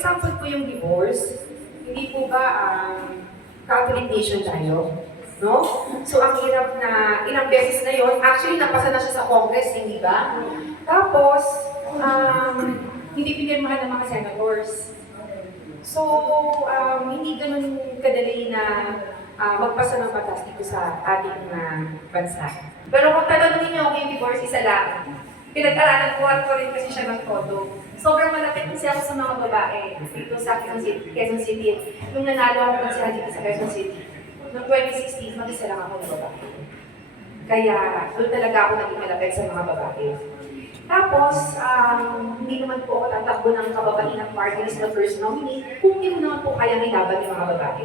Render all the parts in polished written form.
example po yung divorce, hindi po ba Catholic nation tayo? No? So ang hirap na ilang beses na yon, actually napasa na siya sa Congress, hindi ba? Tapos, hindi pinirmahan ng mga senators. So, hindi ganun kadali na magpasa ng batas dito sa ating bansa. Pero kung tatanungin niyo ako yung divorce, isa lang. Pinag-aralan ko rin kasi siya ng todo. Sobrang malapit kasi ako sa mga babae dito sa Quezon City. Nung nanalo ako kasi dito sa Quezon City, noong 2016, mag-isa lang ako ng babae. Kaya doon talaga ako naging malapit sa mga babae. Tapos, hindi naman po ako tatakbo ng kababaihan party list na first nominee kung hindi ko naman po kaya nilaban yung mga babae.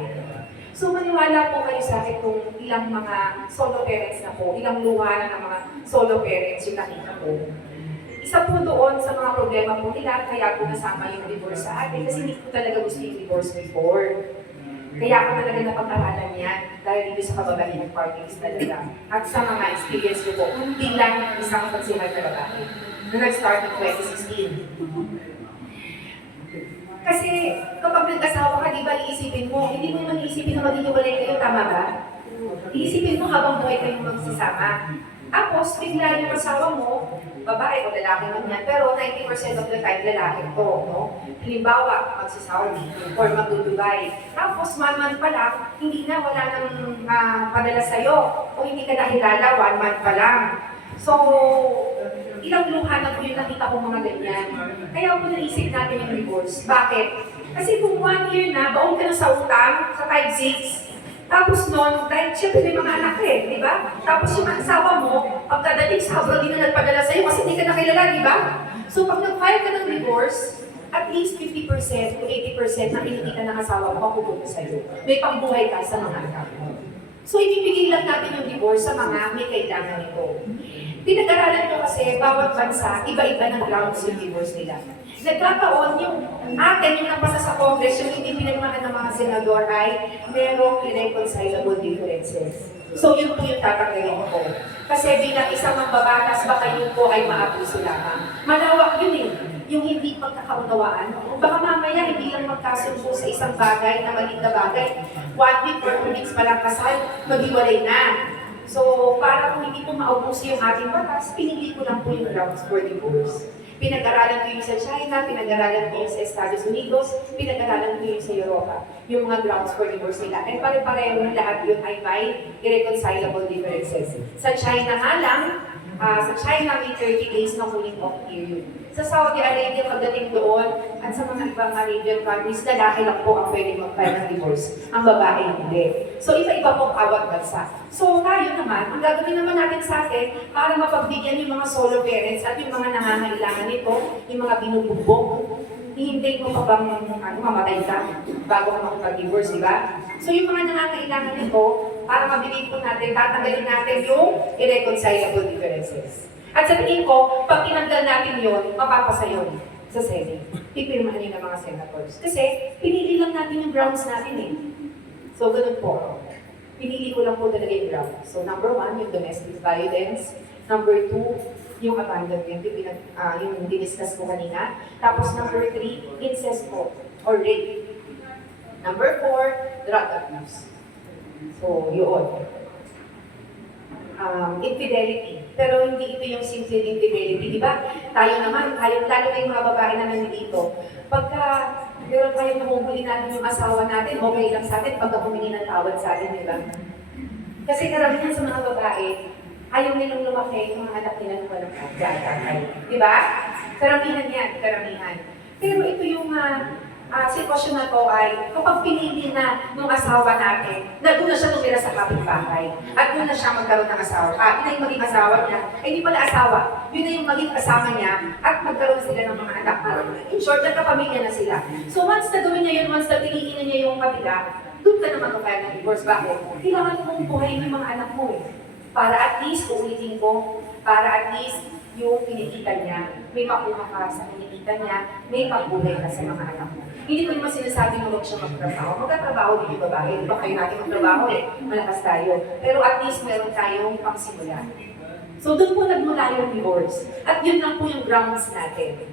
So, maniwala po kayo sa akin kung ilang mga solo parents na po, ilang luha na ng mga solo parents yung nakita ko. Isa po doon sa mga problema po nila, kaya po nasama yung divorce sa atin kasi hindi ko talaga gusto yung divorce before. Kaya ako talaga napag-aralan yan dahil dito sa kababaihan party list talaga. At sa mga experience ko po, hindi lang isang pagsimay na babae na nag-start ng 2016. Kasi kapag nag-asawa ka, di ba iisipin mo, hindi mo naman iisipin na maghihiwalay kayo, tama ba? Iisipin mo habang buhay kayong magsasama. Tapos, bigla yung asawa mo, babae o lalaki man yan, pero 90% of the time lalaki to, no? Halimbawa, magsasawi or magdudugay. Tapos, one month pa lang, hindi na, wala nang padala sa'yo o hindi ka nakilala, 1 month pa lang. So, ilang luha na po yung nakita ko mga ganyan. Kaya po naisip natin yung divorce. Bakit? Kasi kung 1 year na, baon ka na sa utang, sa 5-6, tapos noon, dahil siyempre may mga anak di ba? Tapos yung asawa mo, pagkadating sa abroad, di na nagpadala sa'yo kasi hindi ka nakilala, di ba? So pag nag-file ka ng divorce, at least 50% to 80% na kinikita ng asawa mo, mapupunta sa'yo. May pangbuhay ka sa mga anak mo. So ibibigay lang natin yung divorce sa mga may kailangan nito. Pinag-aralan ko kasi bawat bansa, iba-iba ng grounds yung divorce nila. Nagkataon yung atin, yung napasa sa Congress, yung hindi pinagmahan ng mga senador ay merong irreconcilable differences. So yun po yung tatanggalin ko. Kasi bilang isang mambabatas, baka yun po ay maabuso lamang. Malawak yun yung hindi pagkakaunawaan. Baka mamaya hindi lang magkasundo sa isang bagay na maliit na bagay. 1 week or 2 weeks pa lang kasal, maghiwalay na. So, para kung hindi po maubuso yung ating batas, pinili ko lang po yung grounds for divorce. Pinag-aralan ko yung sa China, pinag-aralan ko yung sa Estados Unidos, pinag-aralan ko yung sa Europa, yung mga grounds for divorce nila. And pare-pareho lahat yun ay may irreconcilable differences. Sa China nga lang, sa China may 30 days na cooling off period. Sa Saudi Arabia, pagdating doon, at sa mga ibang Arabian countries, lalaki lang po ang pwedeng mag-file ng divorce. Ang babae hindi. So, iba-iba po bawat bansa. So, tayo naman, ang gagawin naman natin sa atin para mapagbigyan yung mga solo parents at yung mga nangangailangan nito, yung mga binubugbog, hihintay mo pa bang mamatay ka bago ka makapag-divorce, di ba? So, yung mga nangangailangan nito, para mabigay po natin, tatanggalin natin yung irreconcilable differences. At sa tingin ko, pag tinanggal natin yun, mapapasa yun sa Senate. Pipirmahan yun ng mga senators. Kasi, pinili lang natin yung grounds natin So, ganun po. Pinili ko lang po talaga yung grounds. So, number 1, yung domestic violence. Number 2, yung abandonment, yung diniscuss ko kanina. Tapos, number 3, incest po, or rape. Number 4, drug abuse. So, yun. Infidelity. Pero hindi ito yung simple infidelity, di ba? Tayo naman, lalo na yung mga babae na nandito. Pagka meron tayong nahuhuli natin yung asawa natin, okay lang sa atin pagka humingi ng tawad sa atin, di ba? Kasi karamihan sa mga babae, ayaw nilang lumaki yung mga anak nila ng walang tatay. Di ba? Karamihan yan, karamihan. Pero ito yung sitwasyon na to ay kapag pinili na ng asawa natin, na doon na siya tumira sa kapitbahay at doon na siya magkaroon ng asawa. Yun na yung maging asawa niya. Ay, hindi pala asawa. Yun na yung maging kasama niya at magkaroon sila ng mga anak. In short, nagkapamilya na sila. So once na gawin niya yun, once na piliin na niya yung kabila, doon ka naman mag-file ng divorce. Bakit? Kailangan mong buhayin yung mga anak mo Para at least, uulitin ko, para at least yung kinikita niya, may makuha ka sa kinikita niya, may pagbuhay ka sa mga anak mo. Hindi ko naman sinasabi na huwag siya magtrabaho. Magkatrabaho din yung babae. Di ba kayo natin magtrabaho malakas tayo. Pero at least meron tayong pangsimula. So doon po nagmula yung divorce. At yun lang po yung grounds natin.